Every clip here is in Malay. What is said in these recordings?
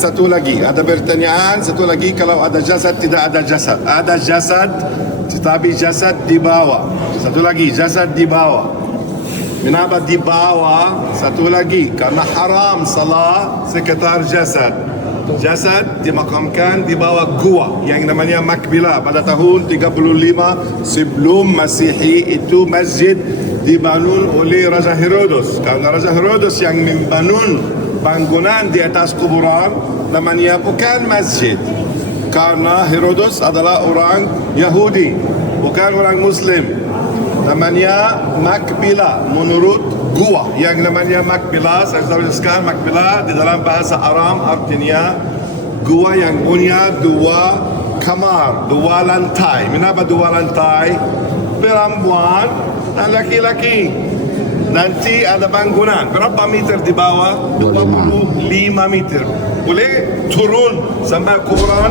satu lagi. Ada pertanyaan satu lagi, kalau ada jasad tidak ada jasad. Ada jasad tetapi jasad di bawah. Satu lagi, jasad di bawah. Kenapa di bawah? Satu lagi, karena haram salat sekitar jasad. Jasad dimakamkan di bawah gua yang namanya Makbilah. Pada tahun 35 sebelum Masehi itu masjid dibangun oleh Raja Herodos. Karena Raja Herodos yang membangun bangunan di atas kuburan namanya bukan masjid. Karena Herodos adalah orang Yahudi, bukan orang Muslim. Namanya Makbilah menurut gua yang namanya Makbilah. Saya sudah jelaskan Makbilah di dalam bahasa Aram artinya gua yang punya dua kamar, dua lantai. Kenapa dua lantai? Perempuan dan laki-laki. Nanti ada bangunan berapa meter di bawah? 25 meter. Boleh turun sampai kuburan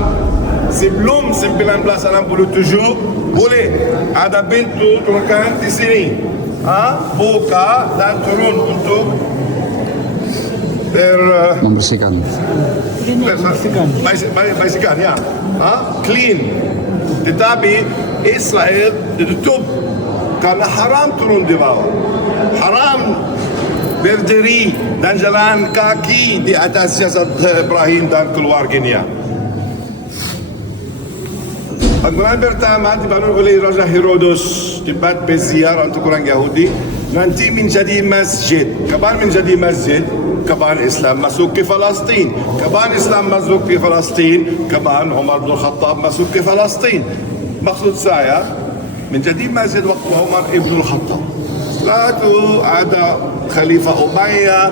sebelum 1967. Boleh ada pintu turunkan di sini, buka dan turun untuk membersihkan. Bersihkan ya, clean. Tetapi Israel ditutup karena haram turun di bawah, haram berdiri dan jalan kaki di atas jasad Ibrahim dan keluarganya. Bangunan pertama dibangun oleh Raja Herodos, tempat berziarah untuk orang Yahudi. Nanti menjadi masjid. Kapan menjadi masjid? Kapan Islam masuk ke Palestin. Kapan Islam masuk ke Palestin? Kapan Umar bin Khattab masuk ke Palestin. Maksud saya, menjadi masjid waktu Umar ibn Khattab. Setelah itu ada Khalifah Umayyah,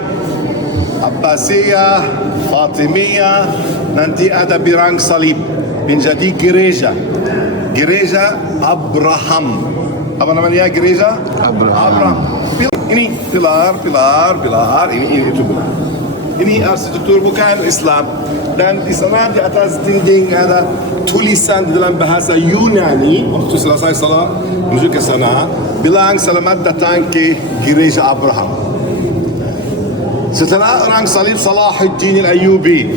Abbasiyah, Fatimiyah, nanti ada birang salib menjadi gereja. Gereja Abraham. Apa namanya gereja? Abraham. Ini pilar, ini itu. Ini arsitektur bukan Islam. Dan di sana di atas dinding ada tulisan dalam bahasa Yunani. Waktu selesai salat menuju ke sana, bilang selamat datang ke gereja Abraham. Setelah orang salib Salahuddin Al-Ayyubi,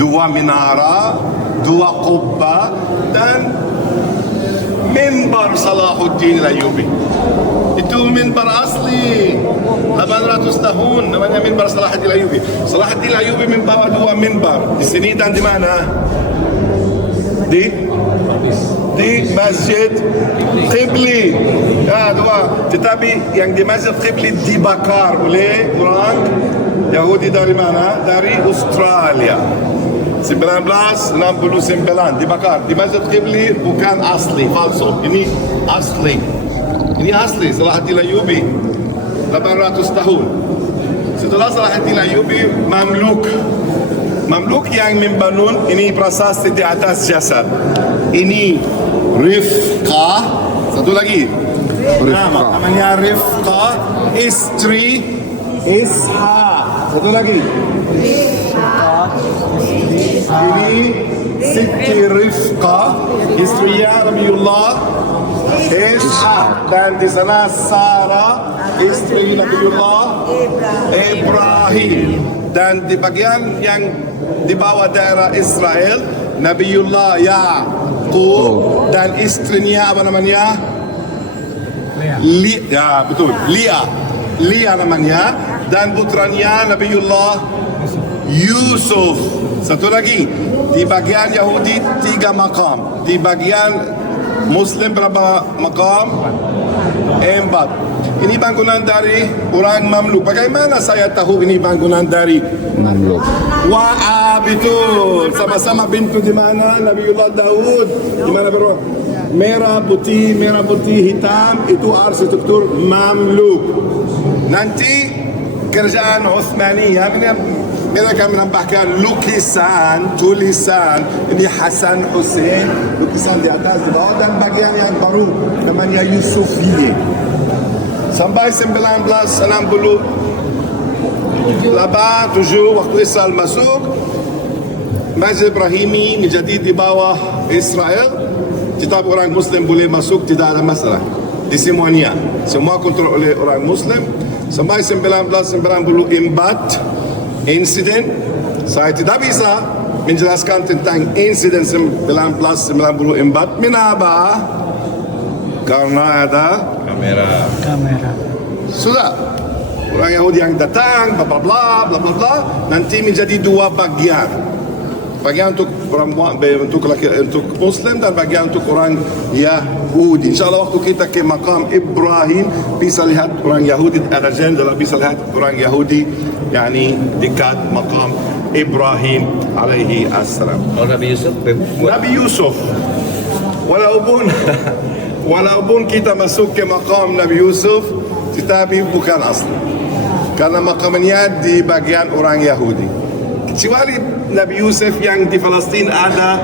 dua menara, dua kubah dan mimbar Salahuddin Al-Ayyubi. Itu mimbar asli 800 tahun, namanya mimbar Salahuddin Al-Ayyubi. Salahuddin Al-Ayyubi membawa dua mimbar di sini dan di mana? Di Masjid Qibli. Ya, dua. Tetapi yang di Masjid Qibli dibakar oleh orang Yahudi dari mana? Dari Australia. 1969 dibakar. Di Masjid Qibli bukan asli, palsu. Ini asli. Ini asli Salahuddin Al-Ayyubi 800 tahun. Setelah Salahuddin Al-Ayyubi Mamluk yang membangun ini prasasti di atas jasad. Ini Rifqah. Satu lagi. Namanya Rifqah, istri Ishaq. Satu lagi. Ini Siti Rifqah, istrinya Nabiullah Ishaq, dan di sana Sarah, istri Nabiullah Ibrahim. Dan di bagian yang di bawah daerah Israel, Nabiullah Yaqub dan istrinya apa namanya? Ya, betul. Lia namanya, dan putranya Nabiullah Yusuf. Satu lagi, di bagian Yahudi 3 makam, di bagian Muslim berapa makam? 4. Ini bangunan dari orang Mamluk. Bagaimana saya tahu ini bangunan dari Mamluk? Betul. Sama-sama pintu di mana? Nabiullah Daud. Di mana berapa? Merah putih, hitam. Itu arsitektur Mamluk. Nanti kerjaan Utsmaniyah mereka menambahkan lukisan, tulisan. Ini Hasan Hussein, lukisan di atas, di bawah, dan bagian yang baru namanya Yusufiyah. Sampai 1968 waktu Israel masuk, Masjid Ibrahimi menjadi di bawah Israel. Setiap orang Muslim boleh masuk, tidak ada masalah. Di semuanya, semua kontrol oleh orang Muslim. Sampai 1994 insiden Saya tidak bisa menjelaskan tentang insiden 1994. Kenapa? Karena ada Kamera. sudah orang Yahudi yang datang, bla bla bla bla bla bla, nanti menjadi dua bagian. Bagian untuk perempuan, untuk Muslim dan bagian untuk orang Yahudi. InsyaAllah waktu kita ke makam Ibrahim bisa lihat orang Yahudi ada jendela, bisa lihat orang Yahudi yani dekat makam Ibrahim alaihi assalam. Oh, Nabi Yusuf Nabi Yusuf walaupun kita masuk ke makam Nabi Yusuf tetapi bukan asli karena makamnya di bagian orang Yahudi. Kecuali Nabi Yusuf yang di Palestin ada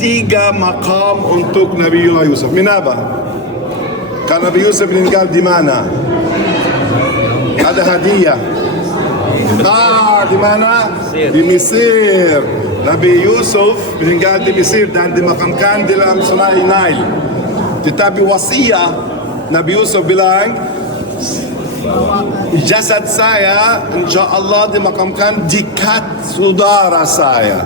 3 makam untuk Nabiullah Yusuf. Kenapa? Karena Nabi Yusuf meninggal di mana? Ada hadiah. Di mana? Di Mesir. Nabi Yusuf meninggal di Mesir dan dimakamkan dalam Sungai Nile. Tetapi wasiat Nabi Yusuf bilang, jasad saya insyaAllah dimakamkan dekat saudara saya.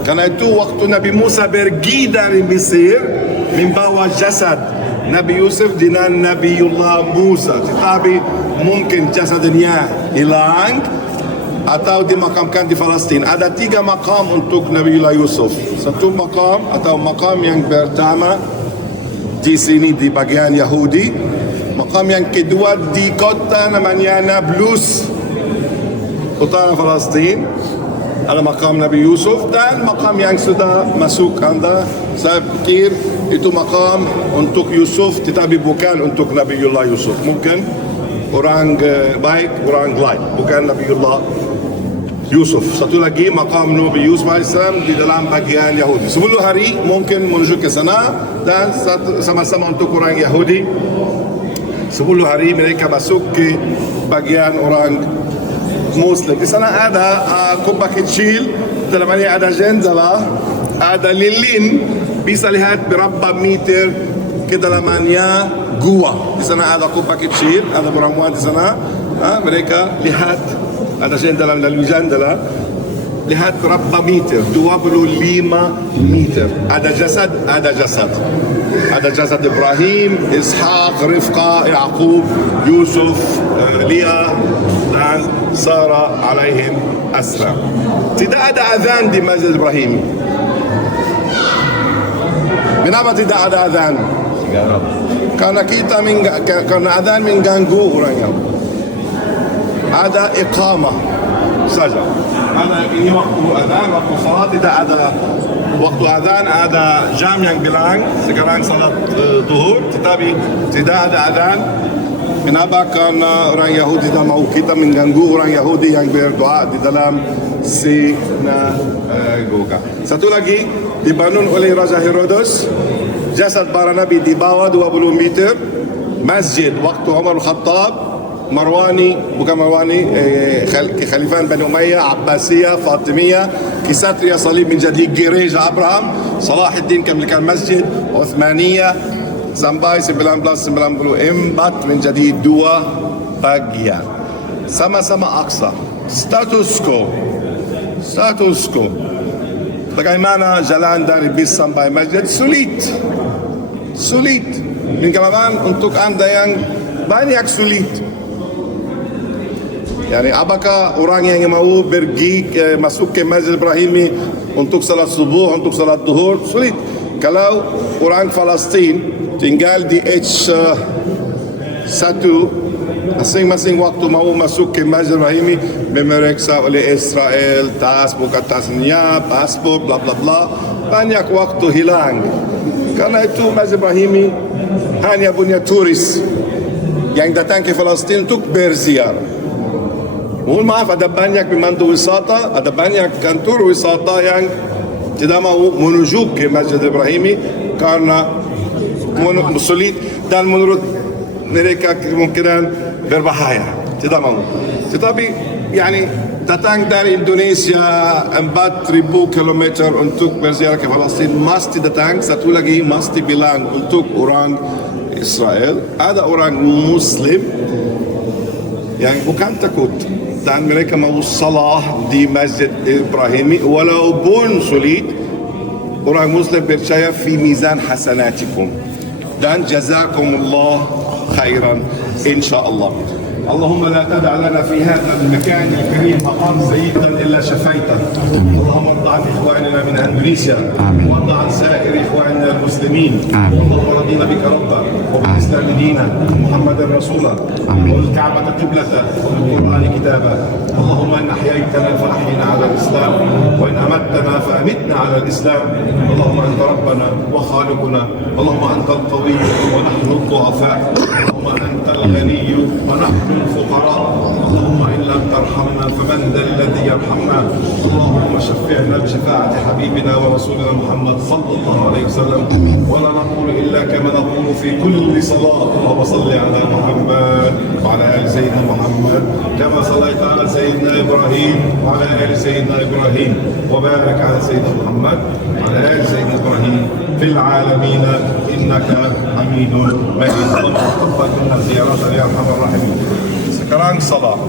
Karena itu waktu Nabi Musa pergi dari Mesir membawa jasad Nabi Yusuf dengan Nabiullah Musa, tetapi mungkin jasadnya hilang atau dimakamkan di Palestin. Ada 3 makam untuk Nabiullah Yusuf. Satu makam atau makam yang pertama di sini di bagian Yahudi. Makam yang kedua di kota namanya Nablus, utara Palestin. Ada makam Nabi Yusuf dan makam yang sudah masuk Anda. Saya pikir itu makam untuk Yusuf tetapi bukan untuk Nabiullah Yusuf. Mungkin orang baik, orang lain, bukan Nabiullah Yusuf. Satu lagi makam Nabi Yusuf AS di dalam bagian Yahudi. 10 hari mungkin menuju ke sana dan sama-sama untuk orang Yahudi. 10 hari mereka masuk ke bagian orang Muslim. Di sana ada kubah kecil, dalamnya ada jendela, ada lilin, bisa lihat berapa meter kedalamannya gua. Di sana ada kubah kecil, ada perempuan di sana. Mereka lihat ada jendela lalu jendela, lihat berapa meter, 25 meter. Ada jasad, ada jasad. Ada jasad Ibrahim, Ishaq, Rifqa, Yaqub, Yusuf, Lia dan Sarah alaihim assalam. Tidak ada azan di Masjid Ibrahim. Kenapa tidak ada azan? Karena karena azan mengganggu orang yang ada iqamah saja. Ada ini waktu azan, waktu salat tidak ada. Waktu azan ada jam yang bilang sekarang salat duhur, tetapi tidak ada azan. Kenapa? Karena orang Yahudi tidak mau kita mengganggu orang Yahudi yang berdoa di dalam sinagoga. Satu lagi dibangun oleh Raja Herodes, jasad para nabi di bawah 20 meter. Masjid waktu Umar Khattab, Marwani, bukan Marwani, Khalifan Bani Umayyah, Abbasiyah, Fatimiyah, Kisatria Salib menjadi gereja Abraham, Salahuddin kembalikan masjid, Uthmaniyah sampai 1994 menjadi 2 bagian. Sama-sama Aqsa. Status quo. Bagaimana jalan dari bis sampai masjid? Sulit. Pengalaman untuk Anda yang banyak sulit. Yani apakah orang yang mau pergi masuk ke Masjid Ibrahim untuk salat subuh, untuk salat duhur? Sulit. Kalau orang Palestin tinggal di H1, masing-masing waktu mau masuk ke Masjid Ibrahim memeriksa oleh Israel, bukan tasnya, paspor, bla bla bla. Banyak waktu hilang. Karena itu Masjid Ibrahim hanya punya turis yang datang ke Palestin untuk berziarah. Mohon maaf, ada banyak pemandu wisata, ada banyak kantor wisata yang tidak mau menuju ke Masjid Ibrahim karena sulit dan menurut mereka kemungkinan berbahaya. Tidak mau. Tetapi, yani datang dari Indonesia 4.000 kilometer untuk berziarah ke Palestin mesti datang. Satu lagi mesti bilang untuk orang Israel, ada orang Muslim yang bukan takut. dan mereka mau salah di Masjid Ibrahimi walaupun sulit, orang Muslim percaya fi mizan hasanatikum dan jazakumullah khairan insyaallah. اللهم لا تدع لنا في هذا المكان الكريم مقام سيدا الا شفيته. اللهم ارض عن اخواننا من اندونيسيا وارض عن سائر اخواننا المسلمين. اللهم رضينا بك ربا وبالاسلام دينا ومحمدا رسولا والكعبه قبله وبالقران كتابا. اللهم ان احييتنا فاحينا على الاسلام وان امتنا فامتنا على الاسلام. اللهم انت ربنا وخالقنا. اللهم انت القوي ونحن الضعفاء. اللهم انت الغني ونحن الفقراء. اللهم ان لم ترحمنا فمن ذا الذي يرحمنا. اللهم شفعنا بشفاعه حبيبنا ورسولنا محمد صلى الله عليه وسلم. ولا نقول الا كما نقول في كل صلاه. اللهم صل على محمد وعلى ال سيدنا محمد كما صليت على سيدنا ابراهيم وعلى ال سيدنا ابراهيم وبارك على سيدنا محمد وعلى ال سيدنا ابراهيم في العالمين انك حميد مجيد. اللهم تقبل منا زيارتنا يا ارحم الراحمين. Sekarang salah.